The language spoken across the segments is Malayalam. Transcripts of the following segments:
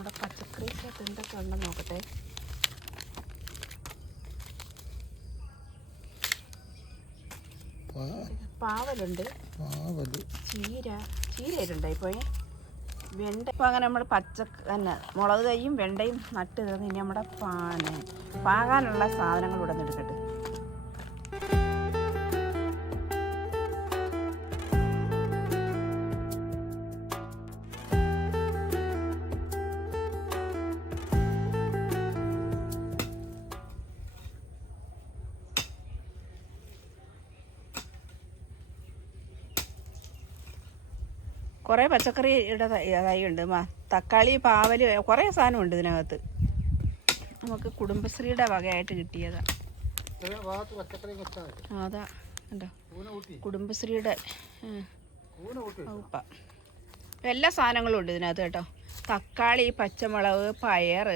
നമ്മുടെ പച്ചക്കറി എന്തൊക്കെ ഉണ്ടെന്ന് നോക്കട്ടെ. പാവലുണ്ട്. പാവൽ. ചീര ഇരുണ്ടായി ഇപ്പോൾ വെണ്ട ഇപ്പോൾ അങ്ങനെ നമ്മൾ പച്ച തന്നെ മുളക് തൈയും വെണ്ടയും നട്ട് തീർന്ന് ഇനി നമ്മുടെ പാന് പാകാനുള്ള സാധനങ്ങൾ ഇവിടെ നിന്ന് എടുക്കട്ടെ. കുറേ പച്ചക്കറിയുടെ തൈയുണ്ട് തക്കാളി പാവൽ കുറേ സാധനമുണ്ട് ഇതിനകത്ത്. നമുക്ക് കുടുംബശ്രീയുടെ വകയായിട്ട് കിട്ടിയതാ. അതാ. ഉണ്ടോ കുടുംബശ്രീയുടെ എല്ലാ സാധനങ്ങളും ഉണ്ട് ഇതിനകത്ത് കേട്ടോ. തക്കാളി പച്ചമുളക് പയർ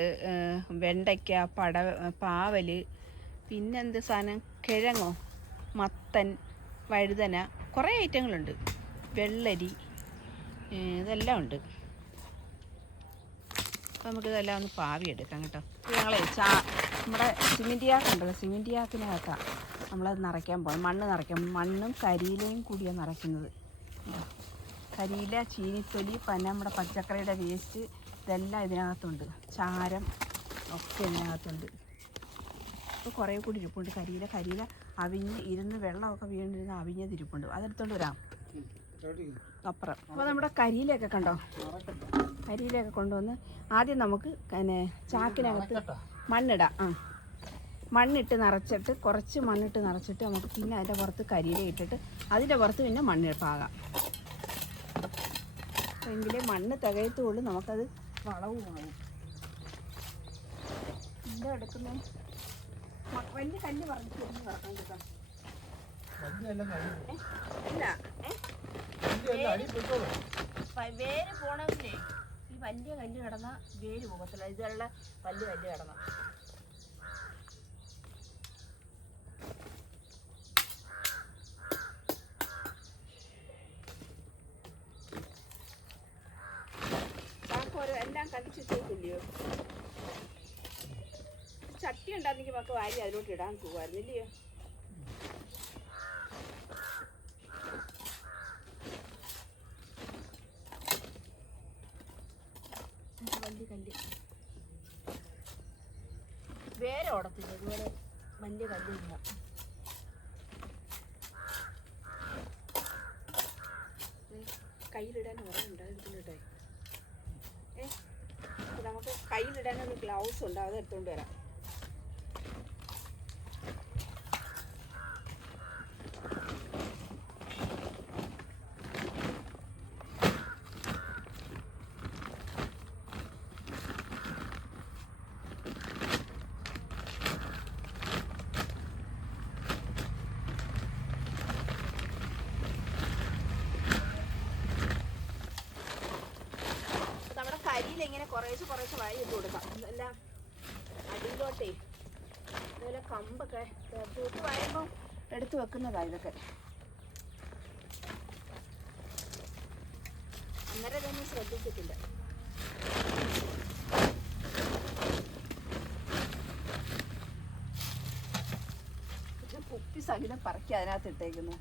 വെണ്ടയ്ക്ക പട പാവൽ പിന്നെന്ത് സാധനം? കിഴങ്ങോ മത്തൻ വഴുതന കുറേ ഐറ്റങ്ങളുണ്ട്. വെള്ളരി ഇതെല്ലാം ഉണ്ട്. അപ്പോൾ നമുക്കിതെല്ലാം ഒന്ന് പാവി എടുക്കാം കേട്ടോ ഞങ്ങളെ ചാ നമ്മുടെ സിമെന്റ് യാക്കുണ്ടല്ലോ സിമെന്റ് യാക്കിനകത്താണ് നമ്മളത് നിറയ്ക്കാൻ പോകും മണ്ണ് നിറയ്ക്കാം. മണ്ണും കരിയിലയും കൂടിയാണ് നിറയ്ക്കുന്നത്. കരിയില ചീനിത്തൊലി പന്ന നമ്മുടെ പച്ചക്കറിയുടെ വേസ്റ്റ് ഇതെല്ലാം ഇതിനകത്തുണ്ട്. ചാരം ഒക്കെ ഇതിനകത്തുണ്ട്. ഇപ്പോൾ കുറേ കൂടി ഇരിപ്പുണ്ട്. കരിയില കരിയില അവിഞ്ഞ് ഇരുന്ന് വെള്ളമൊക്കെ വീണിരുന്ന് അവിഞ്ഞത് ഇരിപ്പുണ്ട്. അതെടുത്തോണ്ട് വരാം. അപ്പുറം. അപ്പോൾ നമ്മുടെ കരിയിലൊക്കെ കണ്ടോ? കരിയിലൊക്കെ കൊണ്ടുവന്ന് ആദ്യം നമുക്ക് പിന്നെ ചാക്കിനകത്ത് മണ്ണിടാം. ആ. മണ്ണിട്ട് നിറച്ചിട്ട് കുറച്ച് മണ്ണിട്ട് നിറച്ചിട്ട് നമുക്ക് പിന്നെ അതിന്റെ പുറത്ത് കരിയില ഇട്ടിട്ട് അതിന്റെ പുറത്ത് പിന്നെ മണ്ണ് പാകാം എങ്കിലേ മണ്ണ് തികയത്തുള്ളൂ നമുക്കത് വളവുമാകും എന്താ എടുക്കുന്നത് വലിയ കല്ല് പറഞ്ഞു കിടക്കാൻ കിട്ടാം. അല്ല ഏ? വേര് പോണെങ്കിലേ ഈ വലിയ കല്ല് കിടന്ന വേര് പോകത്തില്ല. ഇതുള്ള വലിയ കല്ല് കിടന്ന. എല്ലാം വെച്ചേക്കില്ലയോ? ചട്ടി ഉണ്ടായിരുന്നെങ്കിൽ മക്കൾ വാരി അതിലോട്ട് ഇടാൻ പോവായിരുന്നില്ലയോ വലിയ കല്ല് വേറെ ഓടത്തില്ല ഇതുപോലെ വലിയ കല്ലില്ല കയ്യിലിടാൻ കുറവുണ്ട് എടുത്തിട്ടെ ഏ അപ്പൊ നമുക്ക് കയ്യിലിടാൻ ഒരു ഗ്ലൗസ് ഉണ്ട് അത് എടുത്തോണ്ട് വരാം അപ്പൊ നമ്മുടെ കരിയിൽ ഇങ്ങനെ കുറേശ്ശെ കുറേശ്ശെ വാരി ഇട്ട് കൊടുക്കാം എല്ലാം അടിയിലോട്ടേ അതുപോലെ കമ്പൊക്കെ തൂത്ത് വാരുമ്പോൾ എടുത്ത് വെക്കുന്നതാ ഇതൊക്കെ. അന്നേരം ഇതൊന്നും ശ്രദ്ധിച്ചിട്ടില്ല കുപ്പി സഹിതം പറക്കി അതിനകത്ത് ഇട്ടേക്കുന്നു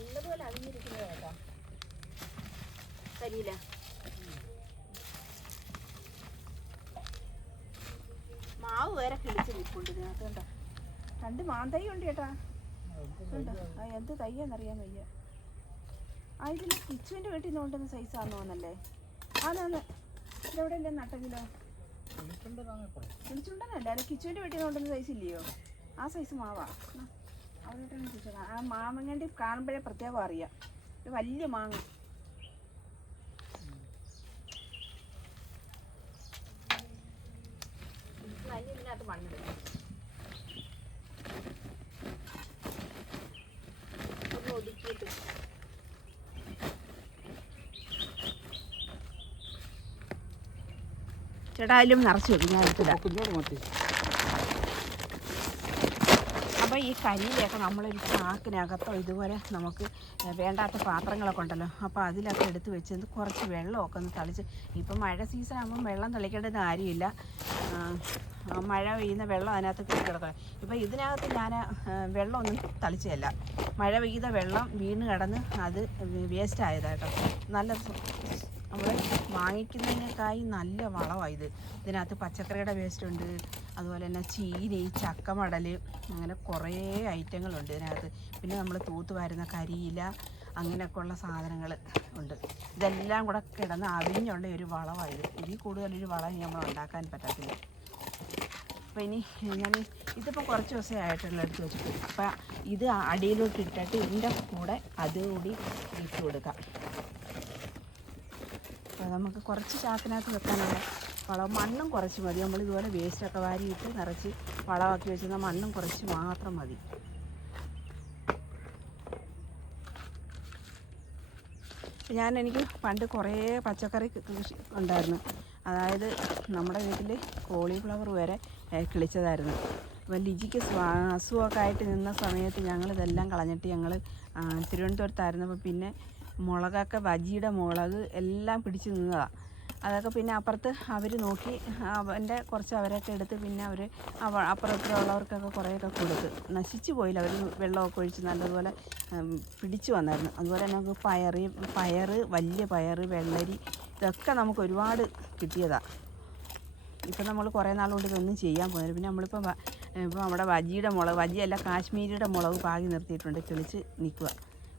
നല്ലതുപോലെ അഴിഞ്ഞിരിക്കുന്നത് കേട്ടോ. കരിയില. മാവ് വേറെ കിളിച്ച് നിൽപ്പുണ്ട് ഇതിനകത്ത് കണ്ടോ? രണ്ട് മാന്തൈ ഉണ്ട് ചേട്ടാ. കണ്ടോ? ആ എന്ത് തയ്യാന്നറിയാൻ വയ്യ. ആ ഇതിൽ കിച്ചുവിന്റെ വീട്ടിൽ നിന്ന് കൊണ്ടുവന്ന സൈസാന്ന് തോന്നല്ലേ ആന്നാന്ന്. ഇതെവിടെ അല്ലേ നട്ടെങ്കിലോ കിളിച്ചുണ്ടനല്ല അല്ല കിച്ചുവിന്റെ വീട്ടിൽ നിന്ന് കൊണ്ടുവന്ന സൈസ് ഇല്ലയോ? ആ സൈസ് മാവാ. ആ, മാമങ്ങണ്ടി കാണുമ്പോഴേ പ്രത്യേകം അറിയാം. ഒരു വലിയ മാങ്ങ. അതിന് ഇതിനകത്ത് മണ്ണിടും ഒന്ന് ഒതുക്കിയിട്ട് ചേട്ടാ നിറച്ച് വെക്കും ഞാൻ അപ്പോൾ ഈ കരിയിലൊക്കെ നമ്മളൊരു ചാക്കിനകത്തോ ഇതുപോലെ നമുക്ക് വേണ്ടാത്ത പാത്രങ്ങളൊക്കെ ഉണ്ടല്ലോ അപ്പോൾ അതിലൊക്കെ എടുത്ത് വെച്ച് കുറച്ച് വെള്ളമൊക്കെ ഒന്ന് തളിച്ച് ഇപ്പം മഴ സീസൺ ആകുമ്പം വെള്ളം തളിക്കേണ്ട കാര്യമില്ല മഴ പെയ്യുന്ന വെള്ളം അതിനകത്ത് കയറി കിടക്കണം. ഇപ്പോൾ ഇതിനകത്ത് ഞാൻ വെള്ളമൊന്നും തളിച്ചതല്ല. മഴ പെയ്ത വെള്ളം വീണ് കടന്ന് അത് വേസ്റ്റ് ആയതാട്ടോ നല്ല നമ്മൾ വാങ്ങിക്കുന്നതിനേക്കായി നല്ല വളമാണ് ഇത്. ഇതിനകത്ത് പച്ചക്കറിയുടെ വേസ്റ്റ് ഉണ്ട്. അതുപോലെ തന്നെ ചീനി ചക്കമടൽ അങ്ങനെ കുറേ ഐറ്റങ്ങളുണ്ട് ഇതിനകത്ത്. പിന്നെ നമ്മൾ തൂത്ത് വരുന്ന കരിയില അങ്ങനെയൊക്കെയുള്ള സാധനങ്ങൾ ഉണ്ട്. ഇതെല്ലാം കൂടെ കിടന്ന് അവിഞ്ഞുള്ള ഒരു വളമാണ് ഇത്. ഇതിൽ കൂടുതലൊരു വളം ഇനി നമ്മൾ ഉണ്ടാക്കാൻ പറ്റത്തില്ല. അപ്പോൾ ഇനി ഞാൻ ഇതിപ്പോൾ കുറച്ച് ദിവസമേ ആയിട്ടുള്ള എടുത്ത് വെച്ചിട്ട്. അപ്പം ഇത് അടിയിലോട്ട് ഇട്ടിട്ട് ഇതിന്റെ കൂടെ അതുകൂടി ഇട്ട് കൊടുക്കാം. നമുക്ക് കുറച്ച് ചാക്കിനകത്ത് വെക്കാനുള്ള വളം മണ്ണും കുറച്ച് മതി. നമ്മൾ ഇതുപോലെ വേസ്റ്റൊക്കെ വാരിയിട്ട് നിറച്ച് വളമാക്കി വെച്ചിരുന്ന മണ്ണും കുറച്ച് മാത്രം മതി. ഞാൻ എനിക്ക് പണ്ട് കുറേ പച്ചക്കറി കൃഷി ഉണ്ടായിരുന്നു. അതായത് നമ്മുടെ വീട്ടിൽ കോളിഫ്ലവർ വരെ കിളിച്ചതായിരുന്നു. അപ്പോൾ ലിജിക്ക് അസുഖമൊക്കെ ആയിട്ട് നിന്ന സമയത്ത് ഞങ്ങളിതെല്ലാം കളഞ്ഞിട്ട് ഞങ്ങൾ തിരുവനന്തപുരത്തായിരുന്നപ്പോൾ പിന്നെ മുളകൊക്കെ വജിയുടെ മുളക് എല്ലാം പിടിച്ച് നിന്നതാണ് അതൊക്കെ പിന്നെ അപ്പുറത്ത് അവർ നോക്കി അവന്റെ കുറച്ച് അവരൊക്കെ എടുത്ത് പിന്നെ അവർ അപ്പുറത്തുള്ളവർക്കൊക്കെ കുറേയൊക്കെ കൊടുത്ത്. നശിച്ചു പോയില്ല അവർ വെള്ളമൊക്കെ ഒഴിച്ച് നല്ലതുപോലെ പിടിച്ചു വന്നായിരുന്നു. അതുപോലെ തന്നെ നമുക്ക് പയറ് പയറ് വലിയ പയറ് വെള്ളരി ഇതൊക്കെ നമുക്ക് ഒരുപാട് കിട്ടിയതാണ് ഇപ്പം നമ്മൾ കുറേ നാളുകൊണ്ട് കൊണ്ട് ഇതൊന്നും ചെയ്യാൻ പോകുന്നില്ല. പിന്നെ നമ്മളിപ്പോൾ ഇപ്പോൾ നമ്മുടെ വജിയുടെ മുളക് വജിയല്ല കാശ്മീരിയുടെ മുളക് പാകി നിർത്തിയിട്ടുണ്ട്. കിളിച്ച് നിൽക്കുക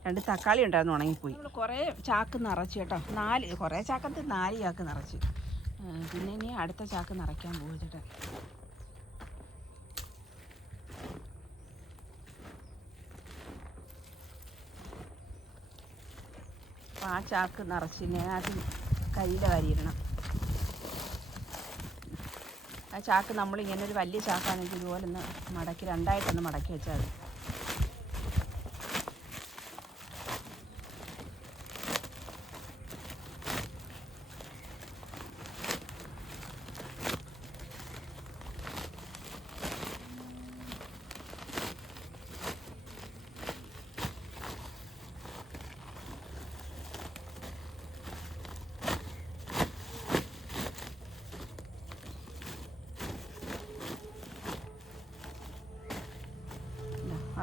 രണ്ട് തക്കാളി ഉണ്ടായിരുന്നു ഉണങ്ങിപ്പോയി. നമ്മൾ കുറേ ചാക്ക് നിറച്ച് കേട്ടോ. നാല് കുറേ ചാക്കത്ത് നാല് ചാക്ക് നിറച്ച്. പിന്നെ ഇനി അടുത്ത ചാക്ക് നിറയ്ക്കാൻ പോകും ചേട്ടാ. ആ ചാക്ക് നിറച്ച് ആദ്യം കയ്യിലെ വരിയിടണം ആ ചാക്ക് നമ്മൾ ഇങ്ങനെ ഒരു വലിയ ചാക്കാണെങ്കിൽ ഇതുപോലെ ഒന്ന് മടക്കി രണ്ടായിട്ടൊന്ന് മടക്കി വെച്ചാൽ മതി.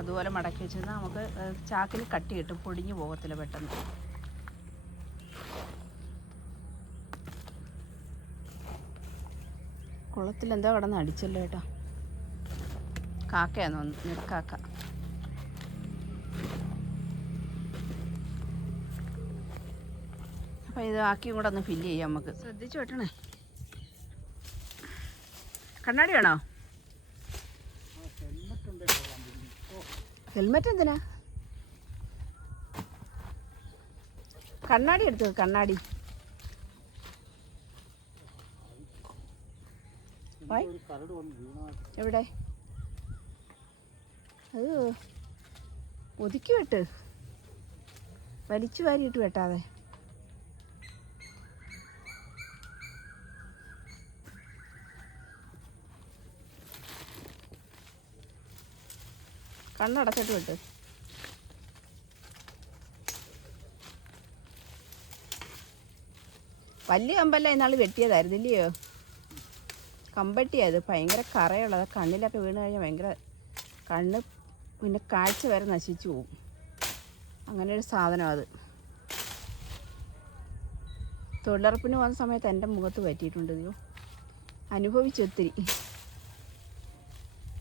ഇതാ, അതുപോലെ മടക്കി വെച്ചിരുന്നാൽ നമുക്ക് ചാക്കിൽ കട്ടി കിട്ടും പൊടിഞ്ഞു പോകത്തില്ല പെട്ടെന്ന്. കുളത്തിൽ എന്താ കിടന്ന് അടിച്ചല്ലോ കേട്ടോ കാക്കയാന്ന് തോന്നുന്നു നെൽക്കാക്ക. അപ്പം ഇത് ആക്കിയും കൂടെ ഒന്ന് ഫില്ല് ചെയ്യാം നമുക്ക്. ശ്രദ്ധിച്ചു വെട്ടണേ. കണ്ണാടി വേണോ? ഹെൽമെറ്റ് എന്തിനാ? കണ്ണാടി എടുത്തു കണ്ണാടി. എവിടെ? ഒതുക്കി വെട്ട്. വലിച്ചു വാരിയിട്ട് വെട്ടാതെ. കണ്ണടച്ചിട്ട് വിട്ട്. വലിയ കമ്പല്ല ഇന്നാൾ വെട്ടിയതായിരുന്നു ഇല്ലയോ കമ്പട്ടിയത് ഭയങ്കര കറയുള്ളത് കണ്ണിലൊക്കെ വീണ് കഴിഞ്ഞാൽ ഭയങ്കര കണ്ണ് പിന്നെ കാഴ്ച വരെ നശിച്ചു പോവും. അങ്ങനെ ഒരു സാധനം അത്. തൊഴിലുറപ്പിന് പോകുന്ന സമയത്ത് എന്റെ മുഖത്ത് പറ്റിയിട്ടുണ്ട് അയ്യോ അനുഭവിച്ചൊത്തിരി.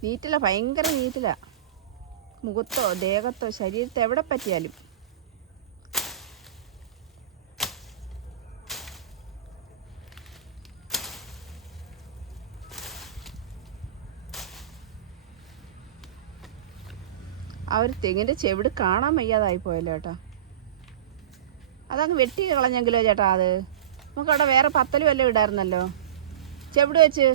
നീറ്റില ഭയങ്കര നീറ്റില. മുഖത്തോ ദേഹത്തോ ശരീരത്തെ എവിടെ പറ്റിയാലും. ആ ഒരു തെങ്ങിന്റെ ചെവിട് കാണാൻ വയ്യാതായി പോയല്ലോ ചേട്ടാ. അതങ്ങ് വെട്ടി കളഞ്ഞെങ്കിലോ ചേട്ടാ അത്? നമുക്കവിടെ വേറെ പത്തലും വല്ലതും ഇടായിരുന്നല്ലോ. ചെവിട് വെച്ച്.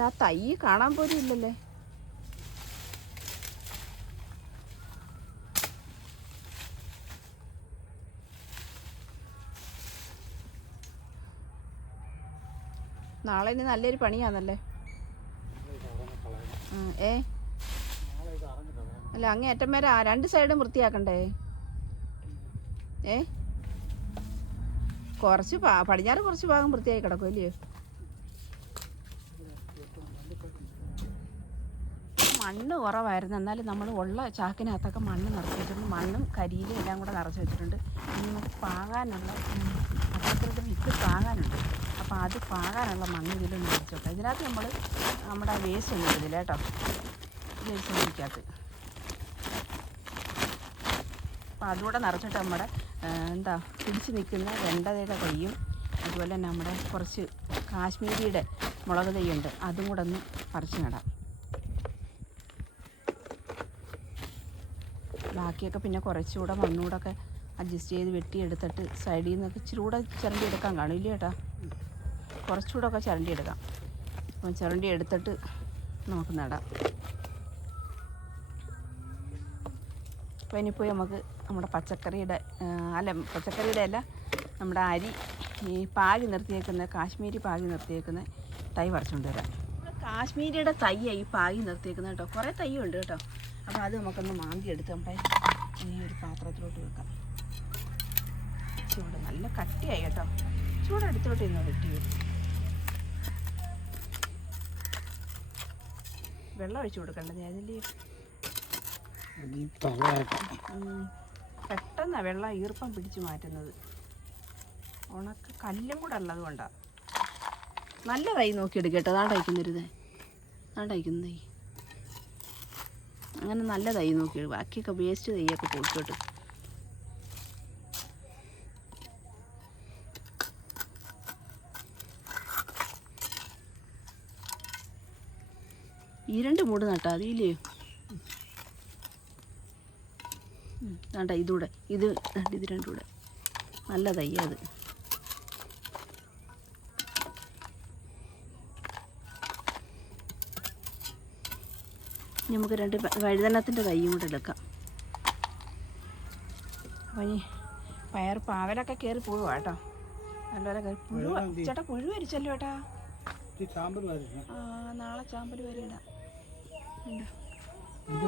അല്ല ആ തൈ കാണാൻ പോലും ഇല്ലല്ലേ? നാളെ ഇനി നല്ലൊരു പണിയാണല്ലേ? ഏ? അല്ല അങ്ങേ അറ്റം വരെ രണ്ട് സൈഡും വൃത്തിയാക്കണ്ടേ? ഏ? കുറച്ച് പടിഞ്ഞാറ് കുറച്ച് ഭാഗം വൃത്തിയായി കിടക്കും അല്ലയോ മണ്ണ് കുറവായിരുന്നു. എന്നാലും നമ്മൾ ഉള്ള ചാക്കിനകത്തൊക്കെ മണ്ണ് നിറച്ച് വെച്ചിട്ടുണ്ട് മണ്ണും കരിയിലും എല്ലാം കൂടെ നിറച്ച് വെച്ചിട്ടുണ്ട്. ഇനി നമുക്ക് പാകാനുള്ള പച്ചക്കറിയുടെ വിത്ത് പാകാനുണ്ട്. അപ്പോൾ അത് പാകാനുള്ള മണ്ണ് ഇതിൽ നിറച്ച് വെക്കാം. ഇതിനകത്ത് നമ്മൾ നമ്മുടെ വേസ്റ്റ് ഒന്നും ഇടുന്നില്ല കേട്ടോ. വേസ്റ്റ് ഒന്നും ഇരിക്കാത്ത അപ്പോൾ അതുകൂടെ നിറച്ചിട്ട് നമ്മുടെ എന്താ പിടിച്ച് നിൽക്കുന്ന വെണ്ടതയുടെ തൈയും അതുപോലെ തന്നെ നമ്മുടെ കുറച്ച് കാശ്മീരിയുടെ മുളക് തൈയുണ്ട് അതും കൂടെ ഒന്ന് പറിച്ച് നടാം. ബാക്കിയൊക്കെ പിന്നെ കുറച്ചുകൂടെ മണ്ണൂടൊക്കെ അഡ്ജസ്റ്റ് ചെയ്ത് വെട്ടിയെടുത്തിട്ട് സൈഡിൽ നിന്നൊക്കെ ഇച്ചിരി കൂടെ ചിരണ്ടി എടുക്കാൻ കാണില്ല ചേട്ടാ കുറച്ചുകൂടെ ഒക്കെ ചിരണ്ടി എടുക്കാം അപ്പം ചിരണ്ടി എടുത്തിട്ട് നമുക്ക് നടാം. അപ്പോൾ പോയി നമുക്ക് നമ്മുടെ പച്ചക്കറിയുടെ അല്ല പച്ചക്കറിയുടെ അല്ല നമ്മുടെ അരി ഈ പാകി നിർത്തിയേക്കുന്ന കാശ്മീരി പാകി നിർത്തിയേക്കുന്ന തൈ പറിച്ചുകൊണ്ട് വരാം. കാശ്മീരിയുടെ തൈയാണ് ഈ പാകി നിർത്തിയേക്കുന്നത് കേട്ടോ. കുറേ തൈ ഉണ്ട് കേട്ടോ. അപ്പോൾ അത് നമുക്കൊന്ന് മാന്തി എടുത്ത് നമ്മുടെ ഈ ഒരു പാത്രത്തിലോട്ട് വെക്കാം. ചൂട് നല്ല കട്ടിയായി കേട്ടോ. ചൂട് എടുത്തോട്ട് ഇന്ന് വെട്ടി വരും. വെള്ളം ഒഴിച്ചു ഈ തളയായിട്ട് പെട്ടെന്നാണ് വെള്ളം ഈർപ്പം പിടിച്ച് മാറ്റുന്നത്. ഉണക്ക കല്ലും കൂടെ ഉള്ളത് കൊണ്ടാണ് നല്ല തൈ നോക്കി എടുക്കട്ടെ അതാണ്ട് അങ്ങനെ നല്ല തൈ നോക്കി ബാക്കിയൊക്കെ വേസ്റ്റ് തൈയൊക്കെ പോയിക്കോട്ട്. ഈ രണ്ട് മൂട് നട്ടാ അതില്ലേ വേണ്ട ഇതൂടെ. ഇത് ഇത് രണ്ടൂടെ നല്ല തയ്യ നമുക്ക് രണ്ട് വഴുതനത്തിന്റെ തയ്യും കൂടെ എടുക്കാം. അപ്പം ഈ പയർ പാവലൊക്കെ കയറി പോവുക കേട്ടോ. നല്ലപോലെ കയറി പുഴു ചേട്ടാ പുഴു വരിച്ചല്ലോ ഏട്ടാ. നാളെ ചാമ്പൽ വരെ ഇടാം.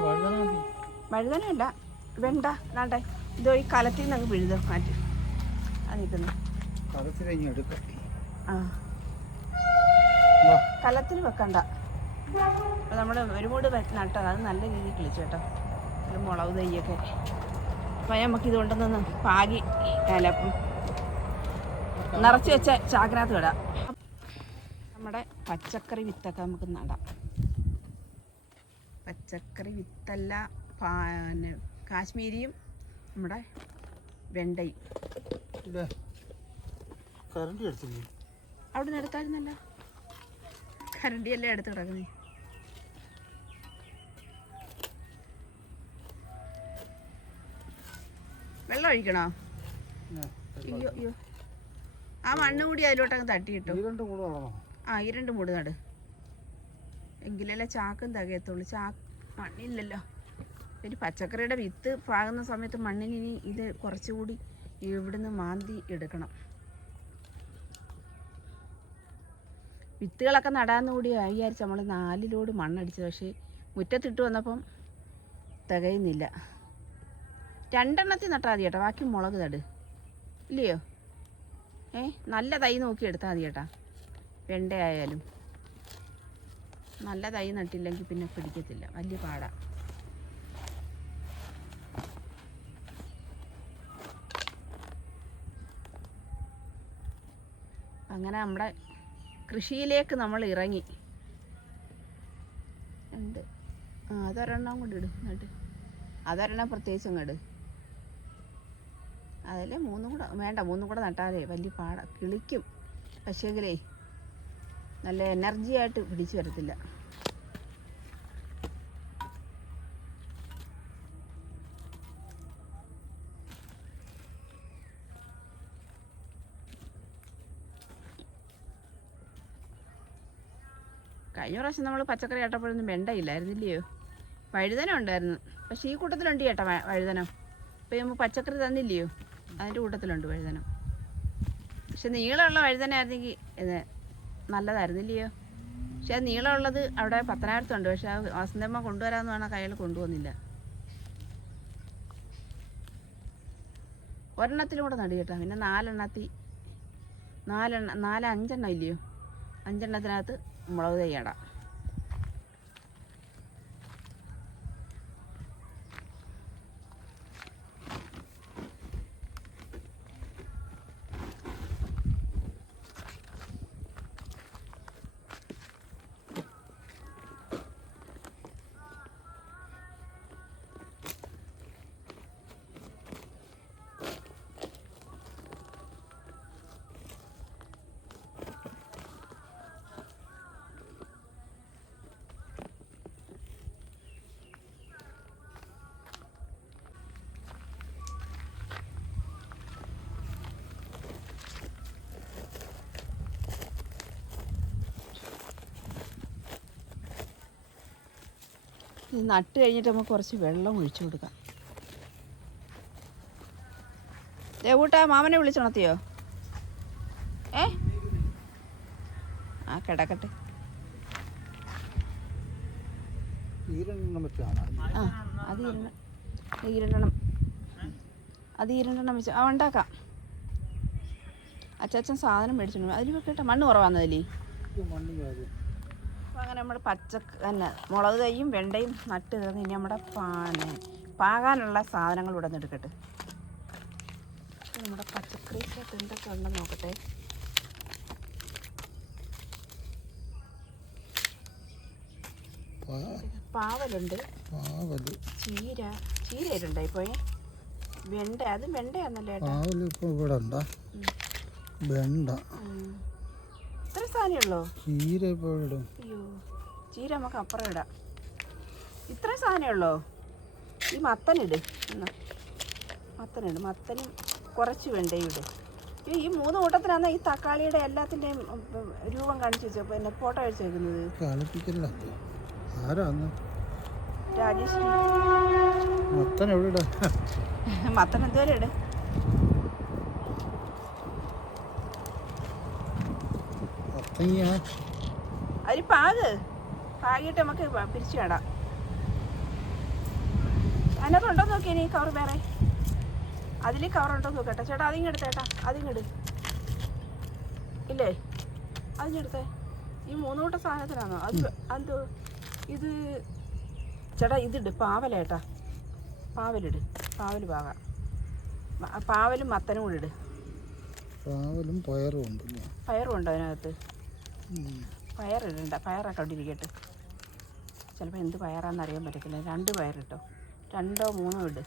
വഴുതന വഴുതനയല്ല വെണ്ട. നാട്ടെ ഇതോ ഈ കലത്തിൽ നിന്നൊക്കെ വിഴുത മാറ്റി. ആ നിൽക്കുന്നു. കലത്തിൽ വെക്കണ്ട. അപ്പോൾ നമ്മൾ ഒരു മൂട് നട്ടത് അത് നല്ല രീതിയിൽ കിളിച്ചു കേട്ടോ. ഒരു മുളക് തൈയൊക്കെ അപ്പോൾ നമുക്ക് ഇതുകൊണ്ടൊന്ന് പാകി അല്ല നിറച്ച് വെച്ച ചാക്കിനകത്ത് വിടാം നമ്മുടെ പച്ചക്കറി വിത്തൊക്കെ നമുക്ക് നടാം. പച്ചക്കറി വിത്തല്ല പിന്നെ കാശ്മീരിയും നമ്മുടെ വെണ്ടയും. ഇല്ലേ? കറണ്ട് എടുത്തില്ലേ അവിടെ നിന്ന് എടുത്തായിരുന്നല്ലോ. കരണ്ടിയല്ലേ എടുത്ത് കിടക്കുന്നേ? വെള്ളം ഒഴിക്കണോ അയ്യോ അയ്യോ. ആ മണ്ണ് കൂടി അതിലോട്ടങ്ങ് തട്ടിയിട്ടു ആ ഈ രണ്ട് മൂട് നട്. എങ്കിലല്ലേ ചാക്കും തകയത്തുള്ളു. ചാക്ക് മണ്ണില്ലല്ലോ. ഒരു പച്ചക്കറിയുടെ വിത്ത് പാകുന്ന സമയത്ത് മണ്ണിന് ഇനി ഇത് കുറച്ചുകൂടി ഇവിടുന്ന് മാന്തി എടുക്കണം. വിത്തുകളൊക്കെ നടാന്ന് കൂടി വിചാരിച്ച് നമ്മൾ നാലിലോട് മണ്ണടിച്ചത്. പക്ഷേ മുറ്റത്തിട്ട് വന്നപ്പം തികയുന്നില്ല. രണ്ടെണ്ണത്തിൽ നട്ടാൽ മതി ചേട്ടാ ബാക്കി മുളക് തട് ഇല്ലയോ? ഏ നല്ല തൈ നോക്കി എടുത്താൽ മതി ചേട്ടാ വെണ്ടയായാലും. നല്ല തൈ നട്ടില്ലെങ്കിൽ പിന്നെ പിടിക്കത്തില്ല. വലിയ പാടാ. അങ്ങനെ നമ്മുടെ കൃഷിയിലേക്ക് നമ്മൾ ഇറങ്ങി. ഉണ്ട് ആ അതൊരെണ്ണം കൊണ്ട് ഇടും. എന്നിട്ട് അതൊരെണ്ണം പ്രത്യേകിച്ച് അങ്ങ് അതല്ലേ മൂന്നും കൂടെ വേണ്ട മൂന്നും കൂടെ നട്ടാലേ വലിയ പാട കിളിക്കും. പക്ഷേങ്കിലേ നല്ല എനർജി ആയിട്ട് പിടിച്ചു വരത്തില്ല. കഴിഞ്ഞ പ്രാവശ്യം നമ്മൾ പച്ചക്കറി ഏട്ടപ്പോഴൊന്നും വെണ്ടയില്ലായിരുന്നില്ലയോ? വഴുതനം ഉണ്ടായിരുന്നു. പക്ഷേ ഈ കൂട്ടത്തിലുണ്ട് ചേട്ടാ വഴുതനം. ഇപ്പം നമ്മൾ പച്ചക്കറി തന്നില്ലയോ? അതിന്റെ കൂട്ടത്തിലുണ്ട് വഴുതനം. പക്ഷെ നീളമുള്ള വഴുതന ആയിരുന്നെങ്കിൽ ഇത് നല്ലതായിരുന്നില്ലയോ? പക്ഷെ അത് നീളമുള്ളത് അവിടെ പത്തനായിരത്തുണ്ട് പക്ഷെ ആ വസന്തമ്മ കൊണ്ടുവരാമെന്ന് പറഞ്ഞാൽ കയ്യിൽ കൊണ്ടുവന്നില്ല ഒരെണ്ണത്തിലും കൂടെ നടി കേട്ടോ. പിന്നെ നാലെണ്ണത്തി നാലെണ്ണ നാല് അഞ്ചെണ്ണം ഇല്ലയോ? അഞ്ചെണ്ണത്തിനകത്ത് മുളക് തൈ ഇടാം. നട്ട് കഴിഞ്ഞിട്ട് നമുക്ക് കുറച്ച് വെള്ളം ഒഴിച്ചു കൊടുക്കാം. ദേവൂട്ടാ മാമനെ വിളിച്ചുണർത്തിയോ ഏ? ആ കിടക്കട്ടെ. അത് ഇരണ്ടെണ്ണം ഈരണ്ടെണ്ണം. വെച്ച് ആ ഉണ്ടാക്കാം. അച്ചാച്ചൻ സാധനം മേടിച്ചിട്ടുണ്ട് അതിൽ വെക്കട്ടെ മണ്ണ് കുറവാന്നതിലേ ഇത് മണ്ണ് അങ്ങനെ നമ്മൾ പച്ച തന്നെ മുളക് തൈയും വെണ്ടയും നട്ട് തീർന്ന് ഇനി നമ്മുടെ പാനെ പാകാനുള്ള സാധനങ്ങൾ ഇവിടെ നിന്ന് എടുക്കട്ടെ. നമ്മുടെ പച്ചക്കറി എന്തൊക്കെ ഉണ്ടെന്ന് നോക്കട്ടെ. പാവലുണ്ട്. പാവൽ. ചീര ചീര ഇട്ടുണ്ടായി പോയി വെണ്ട അതും വെണ്ടയാന്നല്ലേ ഇപ്പോൾ ഇവിടെ ഉണ്ടാ? വെണ്ട. ഇത്ര സാധനമേ ഉള്ളോ? ചീര ഇടും. അയ്യോ ചീര നമുക്ക് അപ്പുറം ഇടാം. ഇത്ര സാധനമേ ഉള്ളോ? ഈ മത്തനിട് എന്നാ മത്തനിട് മത്തനും കുറച്ച് വെണ്ടയും ഇട്. ഈ മൂന്ന് കൂട്ടത്തിനാണ് ഈ തക്കാളിയുടെ എല്ലാത്തിന്റെയും രൂപം കാണിച്ചു വെച്ചോ പിന്നെ ഫോട്ടോ കളിപ്പിക്കില്ല ആരാന്ന്? രാജേശ്വരി മത്തൻ എവിടെ മത്തൻ എന്തോരം ഇട്. അതിൽ പാക്. പാകിയിട്ട് നമുക്ക് പിരിച്ചു നടാം അതിനകത്ത് ഉണ്ടോ നോക്കി ഇനി കവർ വേറെ. അതിൽ കവർ ഉണ്ടോ നോക്കട്ടെ. ചേട്ടാ അതിങ്ങ് എടുത്തേട്ടാ അതിങ്ങട് ഇല്ലേ? അതിങ്ങെടുത്തേ ഈ മൂന്ന് കൂട്ടം സാധനത്തിനാണോ അത് എന്തോ ഇത് ചേട്ടാ ഇതിട് പാവലേട്ടാ പാവലിട് പാവൽ പാകാം പാവലും മത്തനും കൂടെ ഇട്. പാവലും പയറും ഉണ്ട് പയറും ഉണ്ടോ അതിനകത്ത്. പയറിടണ്ട പയറൊക്കെ ചിലപ്പോൾ എന്ത് പയറാണെന്ന് അറിയാൻ പറ്റത്തില്ല. രണ്ട് പയറിട്ടോ? രണ്ടോ മൂന്നോ ഇട്.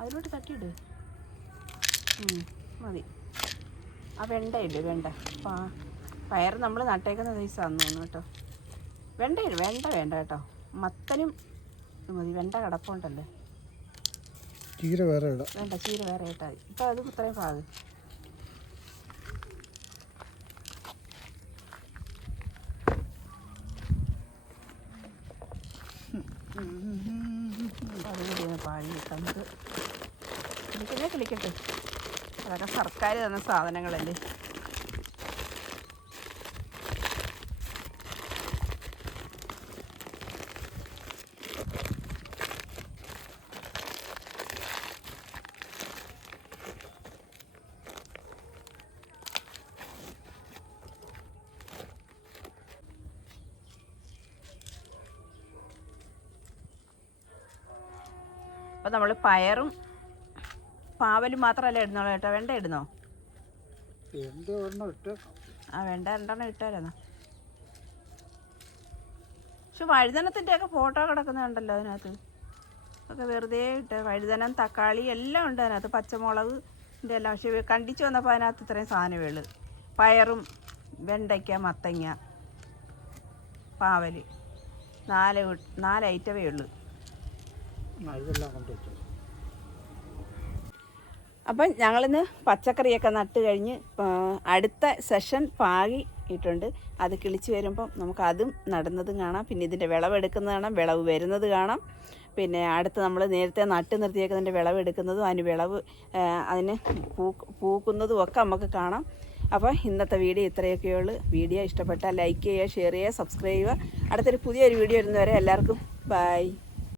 അതിലോട്ട് തട്ടിയിട്. മതി. ആ വെണ്ടയില്ല വെണ്ട. പയർ നമ്മൾ നട്ടേക്കുന്ന സൈസാന്ന് തോന്നുന്നു കേട്ടോ. വെണ്ടയില്ല വെണ്ട വേണ്ട കേട്ടോ. മത്തനും മതി. വെണ്ട കിടപ്പുണ്ടല്ലേ. ചീര വേറെ ഇടാം. വേണ്ട ചീര വേറെ ഇട്ടാൽ ഇപ്പം അതും ഇത്രയും പാകം അതുകൂടി പാഴി നമുക്ക്. കിളിക്കട്ടെ അതൊക്കെ സർക്കാർ തന്ന സാധനങ്ങളല്ലേ? അപ്പം നമ്മൾ പയറും പാവലും മാത്രമല്ല ഇടുന്നോളൂ കേട്ടോ. വെണ്ട ഇടുന്നോ? ആ വെണ്ട രണ്ടെണ്ണം ഇട്ടാലോ പക്ഷെ വഴുതനത്തിന്റെ ഒക്കെ ഫോട്ടോ കിടക്കുന്നുണ്ടല്ലോ അതിനകത്ത്. ഒക്കെ വെറുതെ ഇട്ട് വഴുതനം തക്കാളി എല്ലാം ഉണ്ട് അതിനകത്ത്. പച്ചമുളക് ഇതിന്റെ എല്ലാം. പക്ഷെ കണ്ടിച്ച് വന്നപ്പോൾ അതിനകത്ത് ഇത്രയും സാധനമേ ഉള്ളൂ പയറും വെണ്ടയ്ക്ക മത്തങ്ങ പാവൽ നാല് നാല് ഐറ്റമേ ഉള്ളൂ ആ, ഇതെല്ലാം കൊണ്ട് വെച്ചു അപ്പം ഞങ്ങളിന്ന് പച്ചക്കറിയൊക്കെ നട്ട് കഴിഞ്ഞ് അടുത്ത സെഷൻ പാകി ഇട്ടുണ്ട്. അത് കിളിച്ച് വരുമ്പം നമുക്ക് അതും നടുന്നതും കാണാം. പിന്നെ ഇതിന്റെ വിളവെടുക്കുന്നത് കാണാം. വിളവ് വരുന്നത് കാണാം. പിന്നെ അടുത്ത് നമ്മൾ നേരത്തെ നട്ട് നിർത്തിയേക്കുന്നതിന്റെ വിളവെടുക്കുന്നതും അതിന് വിളവ് അതിന് പൂ പൂക്കുന്നതും ഒക്കെ നമുക്ക് കാണാം. അപ്പോൾ ഇന്നത്തെ വീഡിയോ ഇത്രയൊക്കെയുള്ളൂ വീഡിയോ ഇഷ്ടപ്പെട്ടാൽ ലൈക്ക് ചെയ്യുക ഷെയർ ചെയ്യുക സബ്സ്ക്രൈബ് ചെയ്യുക. അടുത്തൊരു പുതിയൊരു വീഡിയോ വരുന്നവരെ എല്ലാവർക്കും ബൈ.